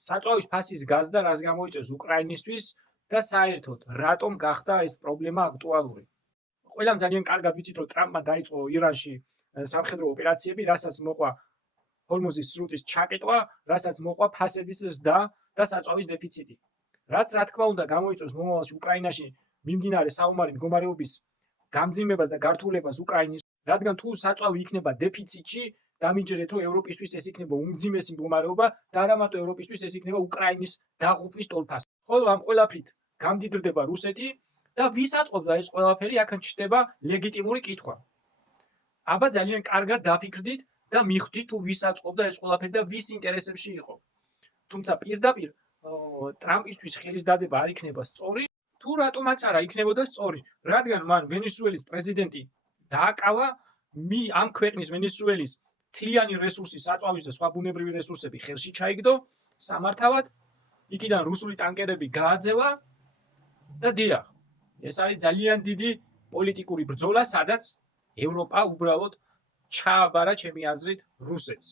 საწვავის ფასის გაზდა რას გამოიწვევს უკრაინისთვის და საერთოდ რატომ გახდა ეს პრობლემა აქტუალური. ყველამ ძალიან კარგად ვიცით, რომ ტრამპმა დაიწყო ირანში სამხედრო ოპერაციები, რასაც მოყვა ჰორმუზის სრუტის ჩაკეტვა, რასაც მოყვა ფასების ზრდა და საწვავის დეფიციტი. რაც რა თქმა უნდა გამოიწვევს მომავალში უკრაინაში მიმდინარე საომარი მდგომარეობის გამძიმებას და გართულებას უკრაინის, რადგან თუ საწვავი იქნება დეფიციტში, დამიჯერეთ, რომ ევროპისთვის ეს იქნება უმძიმესი მდგომარეობა და არა მარტო ევროპისთვის, ეს იქნება უკრაინის დაღუპვის ტოლფასი. ხოლო ამ ყველაფრით გამდიდრდება რუსეთი და ვის აწყობდა ეს ყველაფერი, აქაც ჩნდება ლეგიტიმური კითხვა. აბა ძალიან კარგად დაფიქრდით და მიხვდით, თუ ვის აწყობდა ეს ყველაფერი და ვის ინტერესებში იყო. თუმცა პირდაპირ ტრამპისთვის ხელის დადება არ იქნება სწორი, თუ რატომაც არა იქნებოდა სწორი, რადგან მან ვენესუელის პრეზიდენტი დააკავა ამ ქვეყნის ვენესუელის მთლიანი რესურსი, საწვავის და სხვა ბუნებრივი რესურსები ხელში ჩაიგდო სამართავად, იქიდან რუსული ტანკერები გააძევა და დიახ, ეს არის ძალიან დიდი პოლიტიკური ბრძოლა, სადაც ევროპა უბრალოდ ჩააბარა ჩემი აზრით რუსეთს.